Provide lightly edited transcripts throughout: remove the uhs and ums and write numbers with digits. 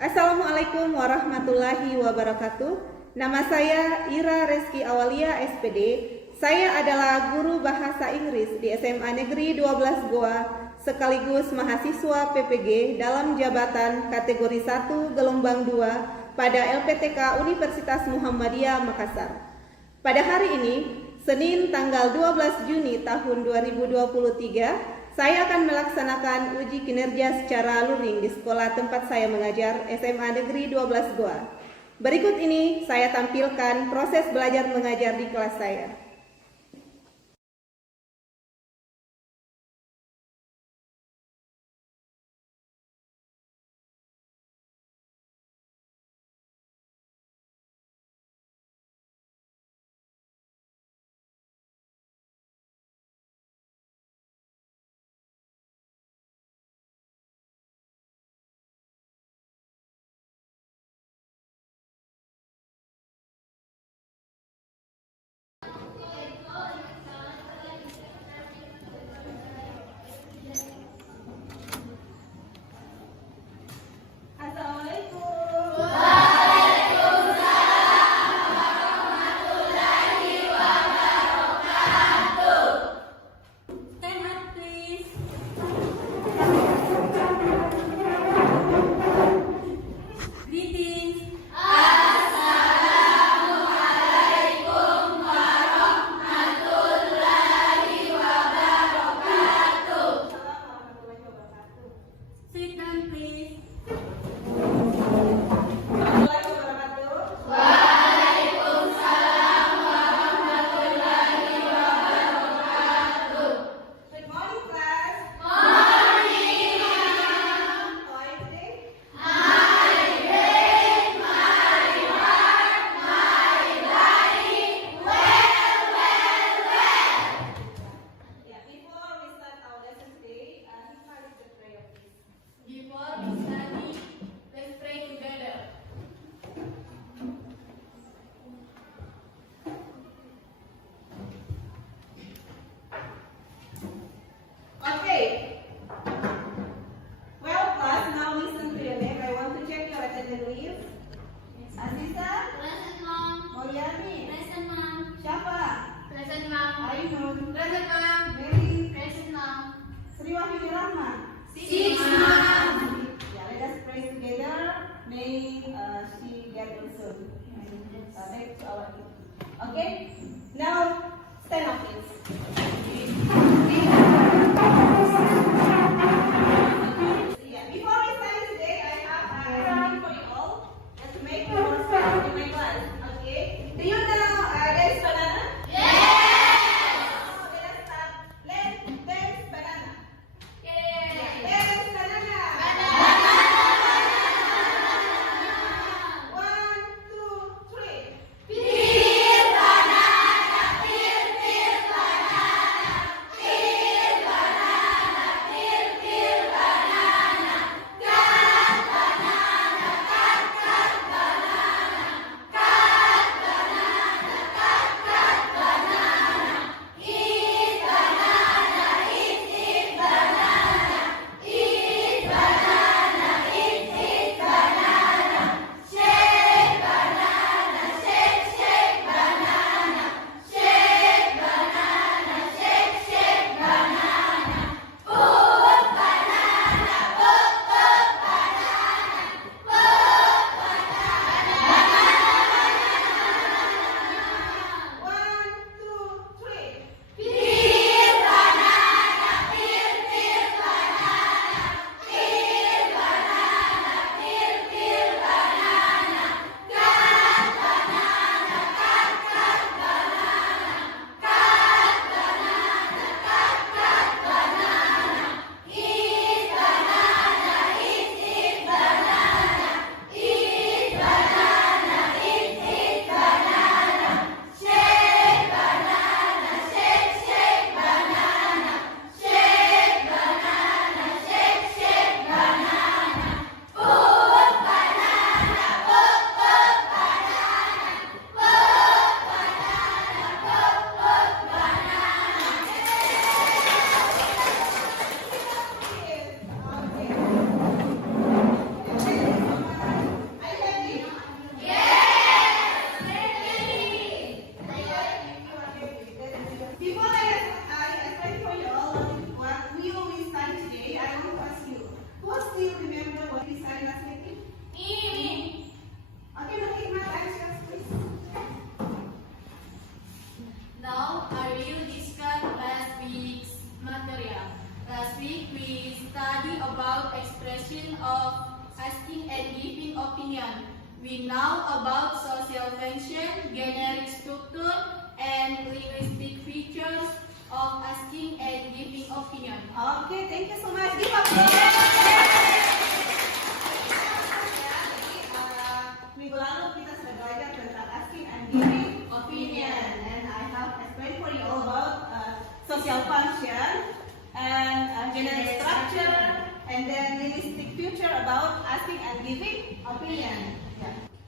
Assalamualaikum warahmatullahi wabarakatuh. Nama saya Ira Reski Awalia SPD. Saya adalah guru bahasa Inggris di SMA Negeri 12 Goa sekaligus mahasiswa PPG dalam jabatan kategori 1 gelombang 2 pada LPTK Universitas Muhammadiyah Makassar. Pada hari ini, Senin tanggal 12 Juni tahun 2023, saya akan melaksanakan uji kinerja secara luring di sekolah tempat saya mengajar, SMA Negeri 12 Goa. Berikut ini saya tampilkan proses belajar mengajar di kelas saya. Okay, now stand up please. Before we start today, I have a round for you all to make your friends in my class. Okay, do you know dance banana? Yes! So let us start. Let's dance banana. Yes! Dance banana. One, two, three. Peel banana, peel banana, peel. opinion. We know about social function, generic structure, and linguistic features of asking and giving opinion. Oke, thank you so much. Give applause. Minggu lalu kita sudah belajar tentang asking and giving opinion, and I have explained for you all about social function and generic structure, and then linguistic feature about asking and giving opinion.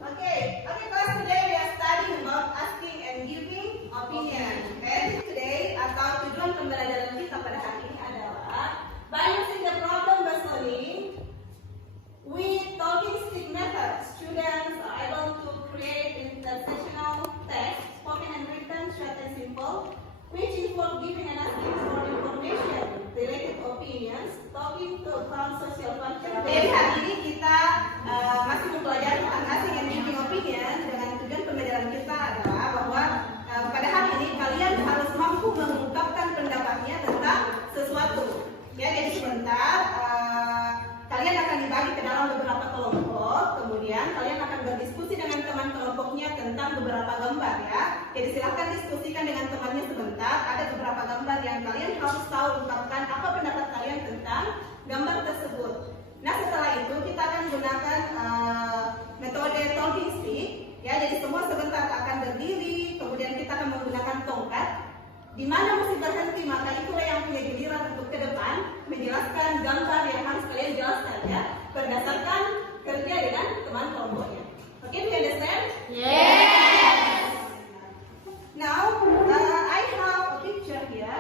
Okay, class, today we are studying about asking and giving opinion. And today, atau tujuan pembelajaran kita pada hari ini adalah by using the problem-based learning with talking stick method, students are able to create intersectional text, spoken and written, short and simple, which involve giving and asking for information, related opinions, talking from social function. Jadi hari ini kita masih mempelajari tentang asking and giving opinion, dengan tujuan pembelajaran kita adalah bahwa pada hari ini kalian harus mampu mengungkapkan pendapatnya tentang sesuatu. Ya, jadi sebentar kalian akan dibagi ke dalam beberapa kelompok, kemudian kalian akan berdiskusi dengan teman kelompoknya tentang beberapa gambar ya. Jadi silahkan diskusikan dengan temannya sebentar. Ada beberapa gambar yang kalian harus tahu ungkapkan apa pendapat kalian tentang gambar tersebut. Nah, setelah itu kita akan gunakan metode talking stick ya. Jadi semua sebentar akan berdiri, kemudian kita akan menggunakan tongkat. Di mana mesti berhenti, maka itulah yang punya giliran untuk ke depan menjelaskan gambar yang harus kalian jelaskan ya, berdasarkan kerja dengan teman kelompoknya. Oke, you understand? Yes! Now, I have a picture here.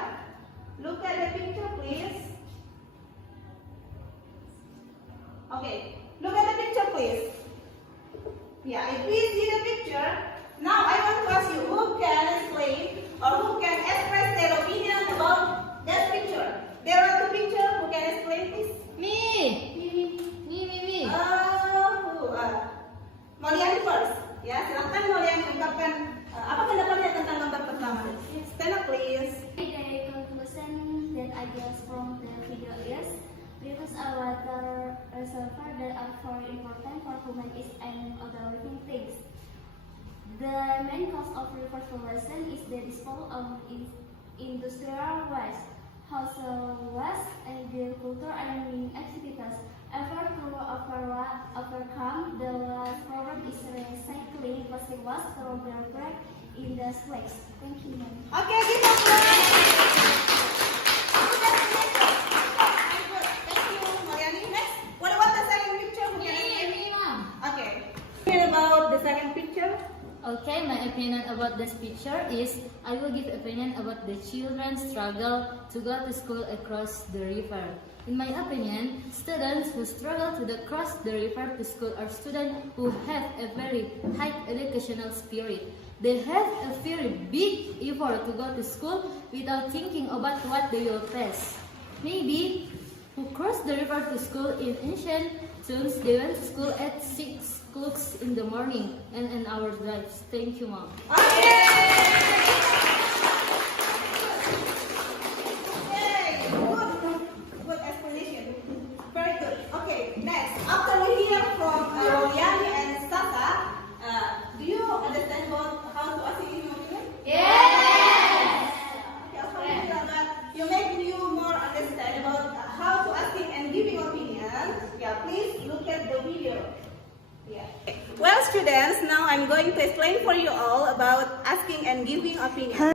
Look at the picture, please. Okay, look at the picture, please. Yeah, if we see the picture, now I want to ask you, who can explain or who can express their opinion about that picture? There are two pictures. Who can explain, please? Me. Moliani first. Ya, silakan Moliani ungkapkan apa pendapatnya tentang gambar pertama. Stand up, please. The conclusion that I get from the video is rivers are water reservoir that are very important for human is and other living things. The main cause of river pollution is the disposal of industrial waste, household waste, agriculture and mining activities. Effort to overcome the waste problem is recycling plastic waste from the break in the place. Thank you, ma'am. Okay, give applause. Thank you, Moliani. Next, what about the second picture? Who can explain? Me, ma'am. Okay. What about the second picture? Okay, my opinion about this picture is I will give opinion about the children's struggle to go to school across the river. In my opinion, students who struggle to cross the river to school are students who have a very high educational spirit. They have a very big effort to go to school without thinking about what they will face. Maybe who crossed the river to school in ancient times, they went to school at 6 o'clock in the morning and an hour drive. Thank you, Mom. Good explanation. Very good. Okay, next. After we hear from Moliani and Sata, do you understand about how to ask in your opinion? Yes! You make you more understand about how to asking and giving opinion. Yeah, please look at the video. Yeah. Well, students, now I'm going to explain for you all about asking and giving opinion.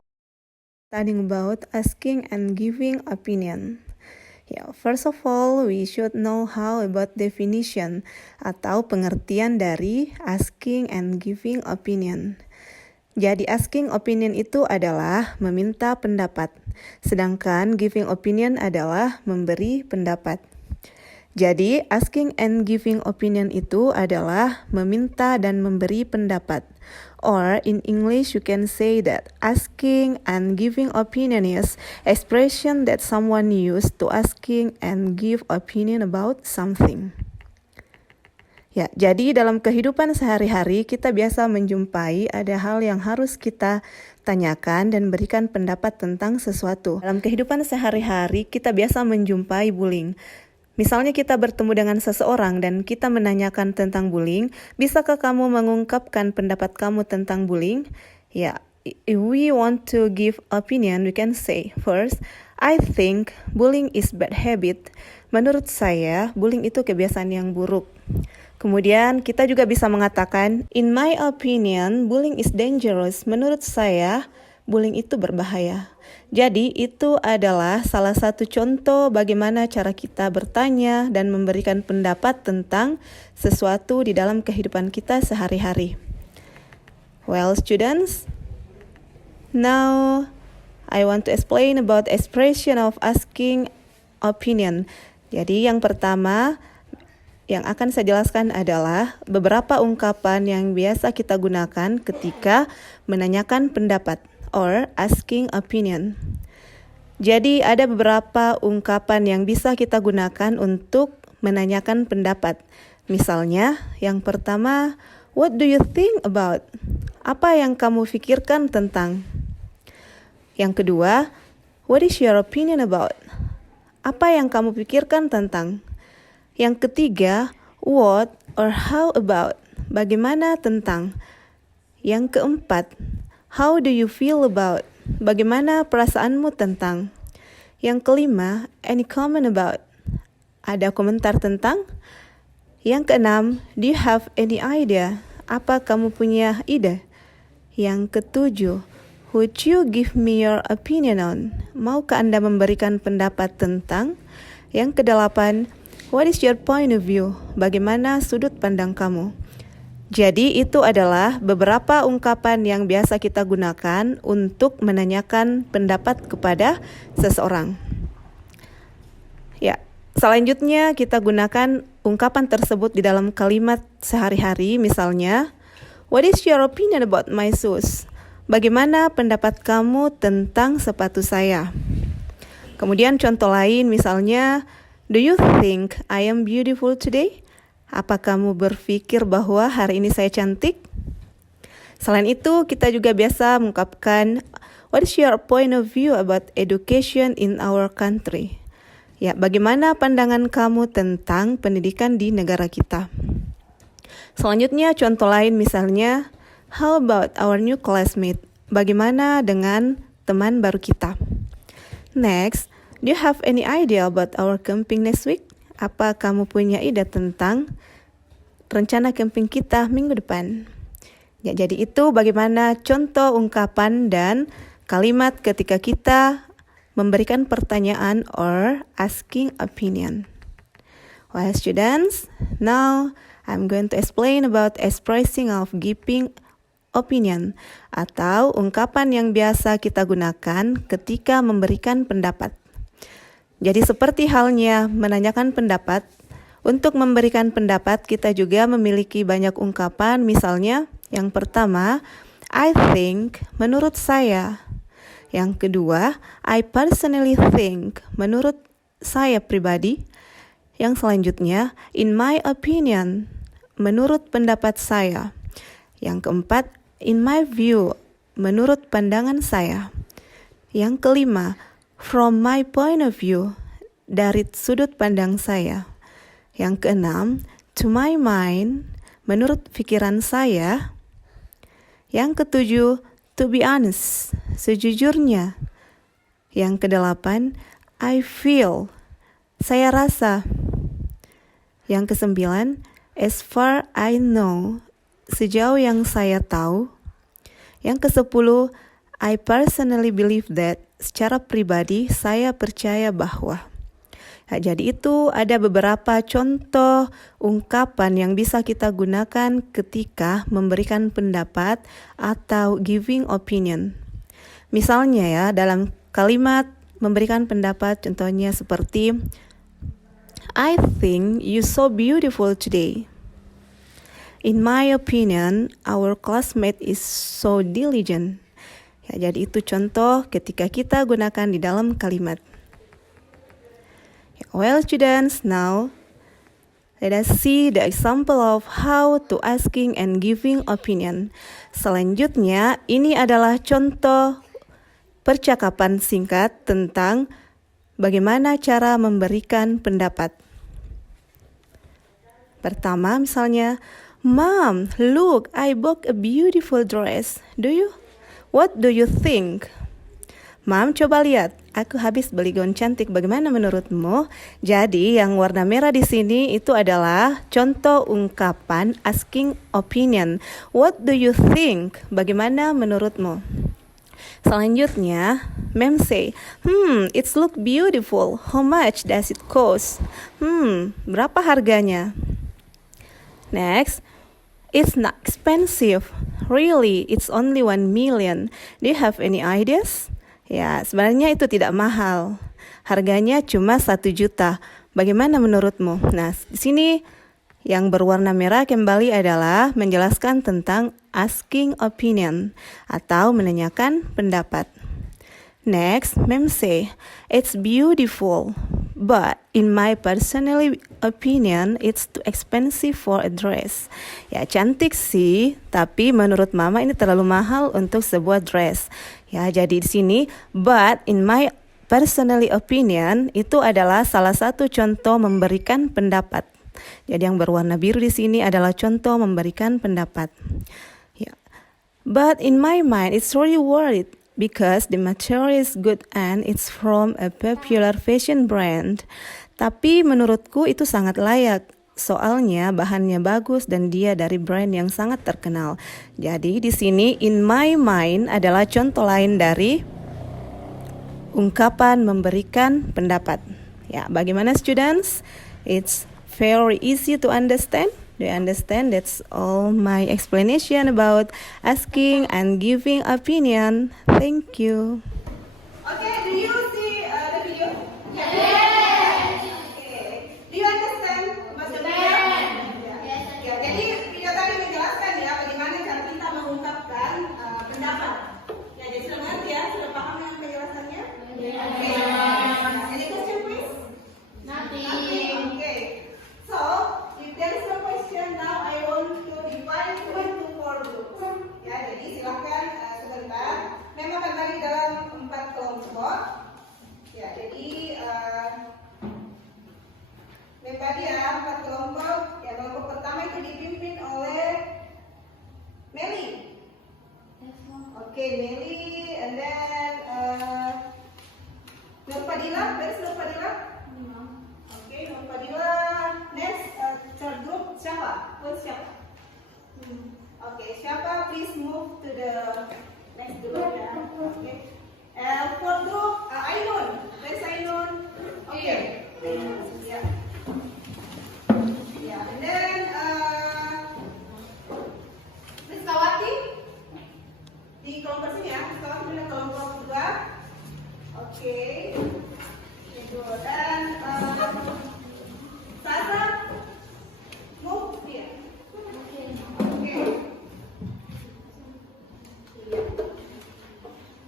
Studying about asking and giving opinion. Yeah, first of all, we should know how about definition atau pengertian dari asking and giving opinion. Jadi asking opinion itu adalah meminta pendapat, sedangkan giving opinion adalah memberi pendapat. Jadi asking and giving opinion itu adalah meminta dan memberi pendapat. Or in English you can say that asking and giving opinion is expression that someone use to asking and give opinion about something. Ya, jadi dalam kehidupan sehari-hari kita biasa menjumpai ada hal yang harus kita tanyakan dan berikan pendapat tentang sesuatu. Dalam kehidupan sehari-hari kita biasa menjumpai bullying. Misalnya kita bertemu dengan seseorang dan kita menanyakan tentang bullying, bisakah kamu mengungkapkan pendapat kamu tentang bullying? Ya, if we want to give opinion, we can say, first, I think bullying is bad habit. Menurut saya, bullying itu kebiasaan yang buruk. Kemudian kita juga bisa mengatakan, in my opinion, bullying is dangerous. Menurut saya, bullying itu berbahaya. Jadi itu adalah salah satu contoh bagaimana cara kita bertanya dan memberikan pendapat tentang sesuatu di dalam kehidupan kita sehari-hari. Well, students, now I want to explain about expression of asking opinion. Jadi yang pertama yang akan saya jelaskan adalah beberapa ungkapan yang biasa kita gunakan ketika menanyakan pendapat or asking opinion. Jadi ada beberapa ungkapan yang bisa kita gunakan untuk menanyakan pendapat. Misalnya, yang pertama, what do you think about? Apa yang kamu pikirkan tentang? Yang kedua, what is your opinion about? Apa yang kamu pikirkan tentang? Yang ketiga, what or how about? Bagaimana tentang? Yang keempat, how do you feel about? Bagaimana perasaanmu tentang? Yang kelima, any comment about? Ada komentar tentang? Yang keenam, do you have any idea? Apa kamu punya ide? Yang ketujuh, would you give me your opinion on? Maukah Anda memberikan pendapat tentang? Yang kedelapan, what is your point of view? Bagaimana sudut pandang kamu? Jadi itu adalah beberapa ungkapan yang biasa kita gunakan untuk menanyakan pendapat kepada seseorang. Ya, selanjutnya kita gunakan ungkapan tersebut di dalam kalimat sehari-hari, misalnya, what is your opinion about my shoes? Bagaimana pendapat kamu tentang sepatu saya? Kemudian contoh lain misalnya, do you think I am beautiful today? Apa kamu berpikir bahwa hari ini saya cantik? Selain itu, kita juga biasa mengungkapkan, what is your point of view about education in our country? Ya, bagaimana pandangan kamu tentang pendidikan di negara kita? Selanjutnya, contoh lain misalnya, how about our new classmate? Bagaimana dengan teman baru kita? Next, do you have any idea about our camping next week? Apa kamu punya ide tentang rencana camping kita minggu depan? Ya, jadi itu bagaimana contoh ungkapan dan kalimat ketika kita memberikan pertanyaan or asking opinion. Well, students, now I'm going to explain about expressing of giving opinion atau ungkapan yang biasa kita gunakan ketika memberikan pendapat. Jadi seperti halnya menanyakan pendapat, untuk memberikan pendapat kita juga memiliki banyak ungkapan, misalnya yang pertama, I think, menurut saya. Yang kedua, I personally think, menurut saya pribadi. Yang selanjutnya, in my opinion, menurut pendapat saya. Yang keempat, in my view, menurut pandangan saya. Yang kelima, from my point of view, dari sudut pandang saya. Yang keenam, to my mind, menurut pikiran saya. Yang ketujuh, to be honest, sejujurnya. Yang kedelapan, I feel, saya rasa. Yang kesembilan, as far I know, sejauh yang saya tahu. Yang kesepuluh, I personally believe that, secara pribadi saya percaya bahwa. Nah, jadi itu ada beberapa contoh ungkapan yang bisa kita gunakan ketika memberikan pendapat atau giving opinion. Misalnya ya, dalam kalimat memberikan pendapat contohnya seperti, I think you so beautiful today. In my opinion, our classmate is so diligent. Ya, jadi itu contoh ketika kita gunakan di dalam kalimat. Well, students, now let us see the example of how to asking and giving opinion. Selanjutnya, ini adalah contoh percakapan singkat tentang bagaimana cara memberikan pendapat. Pertama misalnya, Mom, look, I bought a beautiful dress. What do you think? Mom, coba lihat, aku habis beli gaun cantik. Bagaimana menurutmu? Jadi, yang warna merah di sini itu adalah contoh ungkapan asking opinion. What do you think? Bagaimana menurutmu? Selanjutnya, Ma'am say, it's look beautiful. How much does it cost? Berapa harganya? Next, it's not expensive. Really, it's only 1 million. Do you have any ideas? Ya, sebenarnya itu tidak mahal. Harganya cuma 1 juta. Bagaimana menurutmu? Nah, di sini yang berwarna merah kembali adalah menjelaskan tentang asking opinion atau menanyakan pendapat. Next, Ma'am say, it's beautiful, but in my personal opinion, it's too expensive for a dress. Ya, cantik sih, tapi menurut Mama ini terlalu mahal untuk sebuah dress. Ya, jadi di sini, but in my personal opinion itu adalah salah satu contoh memberikan pendapat. Jadi yang berwarna biru di sini adalah contoh memberikan pendapat. Ya. But in my mind, it's really worth it because the material is good and it's from a popular fashion brand. Tapi menurutku itu sangat layak. Soalnya bahannya bagus dan dia dari brand yang sangat terkenal. Jadi di sini in my mind adalah contoh lain dari ungkapan memberikan pendapat. Ya, bagaimana students? It's very easy to understand. Do you understand? That's all my explanation about asking and giving opinion. Thank you. Okay, do you see the video? Yes. Okay. Do you understand what's the video? Yes. Ya, jadi video tadi menjelaskan ya bagaimana cara kita mengungkapkan pendapat. Ya, jadi sudah mengerti ya, sudah paham dengan penjelasannya? Yes. Okay. Any question please? Nothing. Okay. So, if there is no question, now I want to divide into 4 groups. Ya, jadi silakan sebentar. Memang akan bagi dalam 4 kelompok. Ya, jadi membagi ya 4 kelompok. Ya, kelompok pertama itu dipimpin oleh Meli. Oke, Meli, and then Nur Fadila. Where's Nur Fadila? Oke, Nur Fadila. Next, third group siapa? Who's siapa? Oke, siapa? Please move to the next group ya. Oke. Fourth group, Ainun. Where's Ainun? Oke. Ya. Ya, and then Miss Kawati di kelompok sini ya. Miss Kawati di kelompok 2. Oke. Dan Sasa move here. Okay.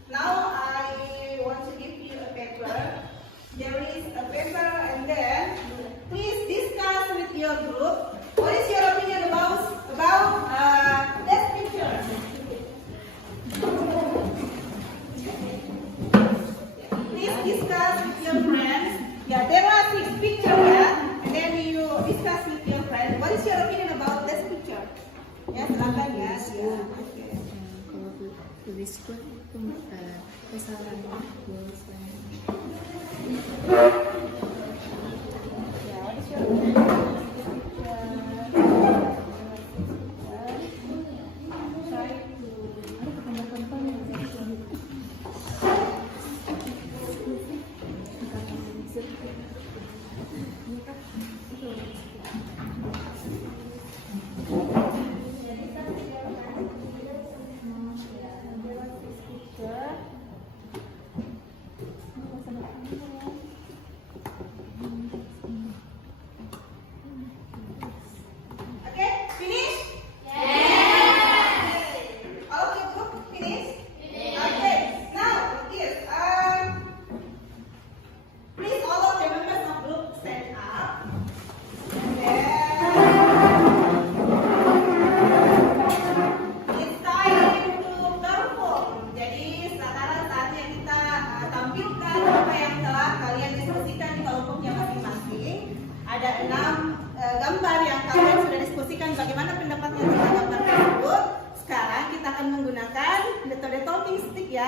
Now I want to give you a paper. There is a paper and then please discuss with your group. What is your opinion about this picture? Please discuss with your friends. Yeah, there are 6 pictures ya. And then you discuss with your friends. What is your opinion about this picture? Ya, silakan ya. Okay. Kalau tulis itu kesalahan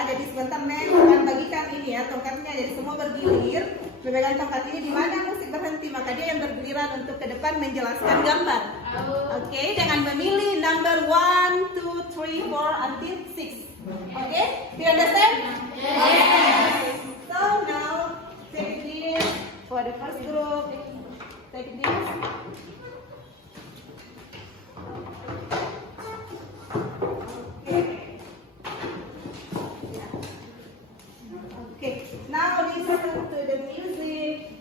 ya. Jadi sebentar Nek akan bagikan ini ya tongkatnya. Jadi semua bergilir. Memegang tongkat ini di mana musik berhenti, maka dia yang bergiliran untuk ke depan menjelaskan gambar. Oke, dengan memilih number 1, 2, 3, 4 until 6. Oke, do you understand? Yes. So now take this for the first group. Take this. Okay, now listen to the music.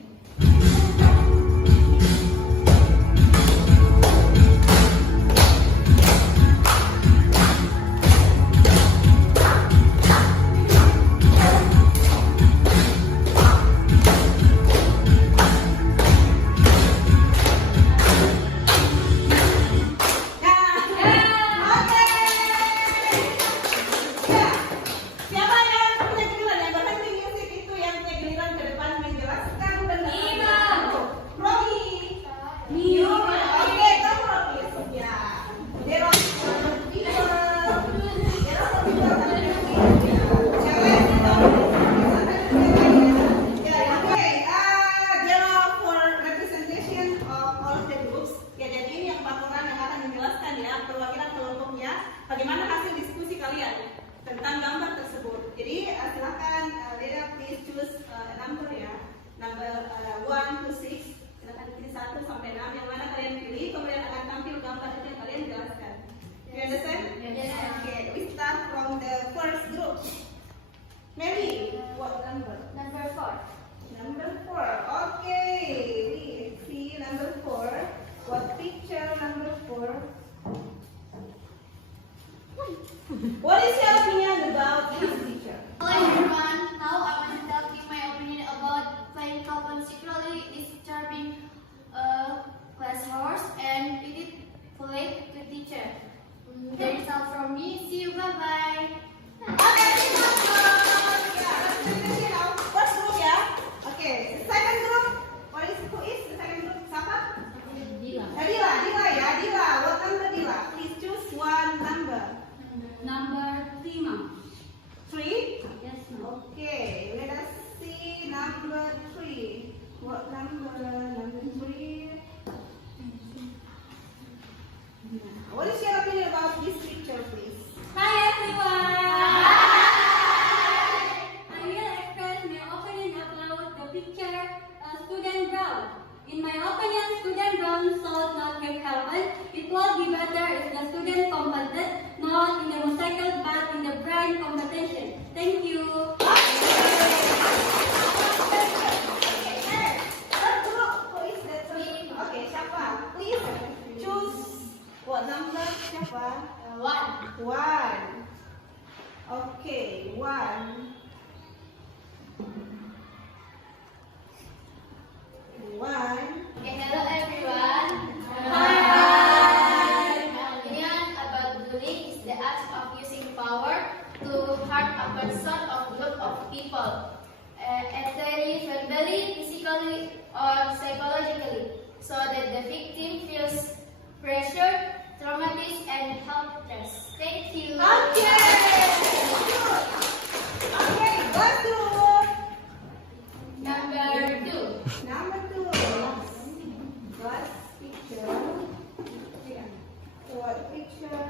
Bagaimana hasil diskusi kalian tentang gambar tersebut? Jadi silakan Leda please choose number ya, number 1 to 6. Silakan pilih 1 sampai 6 yang mana kalian pilih, kemudian akan tampil gambar itu yang kalian jelaskan. You understand? Yes. Okay, we start from the first group. Mary, what number? Number 4. Number 4. Okay, we see number 4. What picture number 4? What is your opinion about this picture? Hello everyone, now I want to give my opinion about playing Calvin secretly disturbing class horse and it is polite to teacher. That is all from me. See you. Bye bye. Okay, first group ya. Okay, second group. Who is the second group? Siapa? Dila ya. Dila, what number Dila? Please choose one number. Number 3, Ma'am. 3? Yes, ma'am. Okay, let us see number 3. What number? Number 3. What is your opinion about this picture, please? Hi everyone! I will express my opinion about the picture Student Brown. In my opinion, Student Brown should not have Calvin. It would be better if the student competed not in the motorcycle but in the brain competition. Thank you. Third group, who is the three? Okay, siapa? Please choose what number? Siapa? 1. 1. Okay, 1. 1. Okay, hello everyone. Hi. My opinion about bullying is the act of using power to hurt a person or group of people, either verbally, physically, or psychologically, so that the victim feels pressured, traumatized, and helpless. Thank you. Okay. Okay, what group? Number 2. Number 2. What picture? What picture?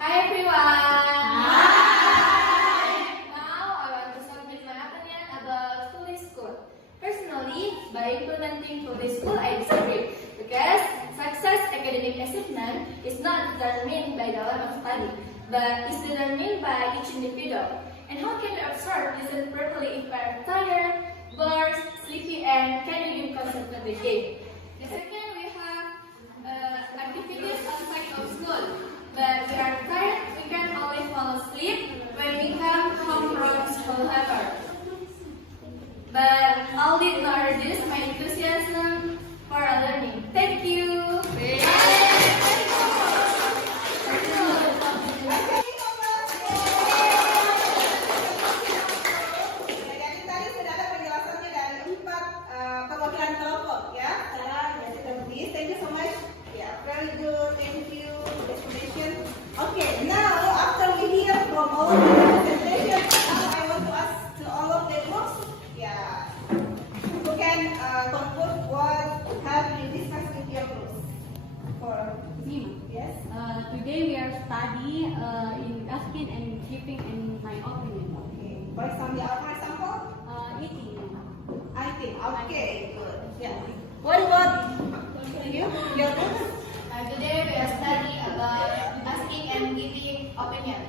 Hi everyone. Hi. Now I want to submit my opinion about fully school. Personally, by implementing fully school, I disagree because success academic achievement is not determined by the level of study, but is determined by each individual. And how can we absorb listen properly if we are tired, bored, sleepy, and can even concentrate the game? The second, we have activities outside of school. But we are tired, we can always fall asleep when we come home from school ever. But all did not reduce my enthusiasm for learning. Thank you. Jadi tadi sudah ada penjelasannya dari 4 perwakilan kelompok ya. Cara belajar tertulis. Thank you so much. Yeah, very good. Thank you. Explanation. Okay, now after we hear from all Today we are studying in asking and giving in my opinion. Okay. For example, Eating. I think. Okay, good. Yeah. What about you? Your turn. Today we are studying about asking and giving opinion.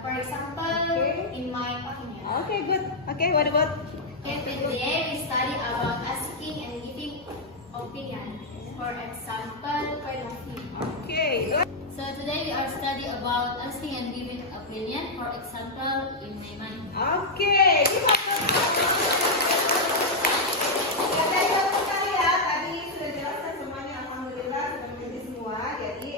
For example, Okay. in my opinion. Okay, good. Okay, what about? Today we study about asking and giving opinion. For example, point of view. Okay, good. So today we are study about asking and giving opinion. For example, in my mind. Oke, ya tadi bagus sekali ya. Tadi sudah jelaskan semuanya, alhamdulillah sudah mengerti semua. Jadi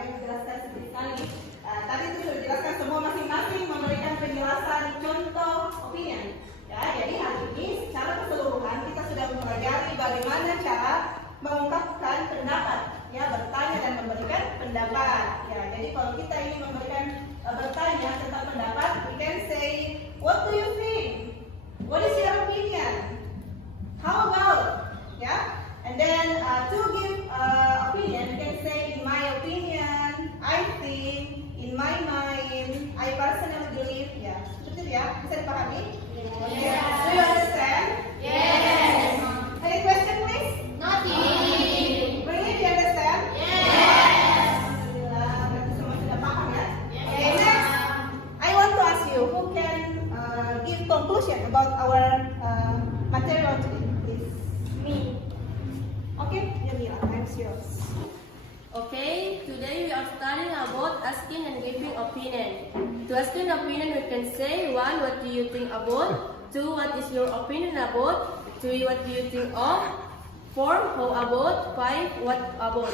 yang dijelaskan sedikit sekali. Tadi itu sudah dijelaskan semua masing-masing memberikan penjelasan contoh opinion. Ya, jadi hari ini secara keseluruhan kita sudah mempelajari bagaimana cara mengungkapkan pendapat, ya bertanya dan memberikan pendapat. Ya, jadi kalau kita ingin memberikan bertanya tentang pendapat, we can say, what do you think? What is your opinion? How about? Yeah, and then to give opinion, you can say, in my opinion, I think, in my mind, I personally believe. Ya, seperti itu ya, bisa dipahami? Yes. Do you understand? Yes. Any question, please? Nothing. Really, do you understand? Yes. Alhamdulillah, berarti semua sudah paham ya? Yes. Okay, next, I want to ask you, who can give conclusion about our material today, please? Me. Okay, Jamila, I'm yours. Okay, today we are studying about asking and giving opinion. To ask an opinion, we can say, 1, what do you think about? 2, what is your opinion about? 3, what do you think of? 4, how about? 5, what about?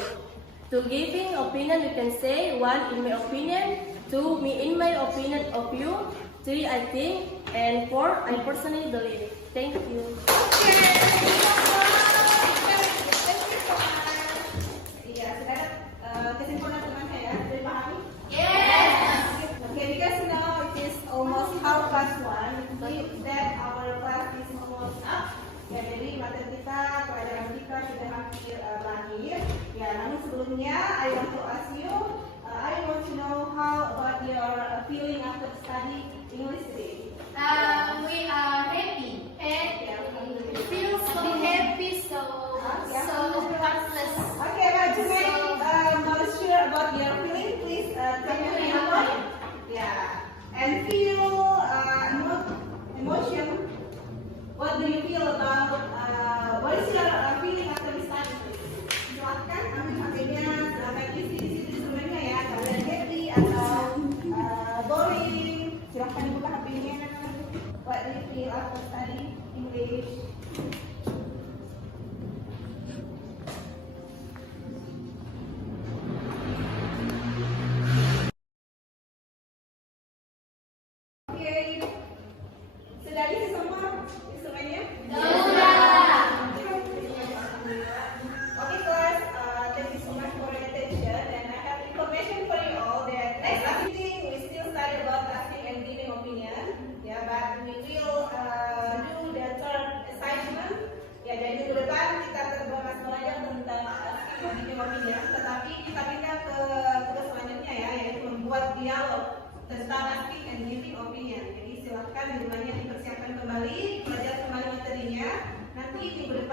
To giving opinion, we can say, 1, in my opinion, 2, me in my opinion of you, 3, I think, and 4, I personally believe. Thank you. Iya, sudah ada kesimpulan teman-teman ya, sudah dipahami? Yes. Okay, because now it is almost half past 1, means that our class is almost up. Ya, jadi materi kita, pelajaran kita sudah hampir berakhir. Ya, namun sebelumnya, I want to ask you, I want to know how about your feeling after study English today. We are happy. We feel so happy, so heartless. Okay, but to make more sure about your feeling, please tell me about it. Yeah, and feel emotion. What do you feel about? What is your feeling after this study? Silakan ambil HP-nya, silakan isi di situ sebenarnya ya. Kalian happy atau boring? Silakan dibuka HP-nya. What do you feel after study English? Oke, sudah isi semua instrumennya? Okay, class, thank you so much for your attention, and I have information for you all that next activity we still study about asking and giving opinion. Yeah, but we will do the third assignment. Ya, jadi minggu depan kita terbahas belajar tentang asking and giving opinion, tetapi kita pindah ke tugas selanjutnya ya, yaitu membuat dialog tentang asking and giving opinion. Jadi silahkan di rumahnya dipersiapkan kembali, belajar kembali materinya. Nanti minggu depan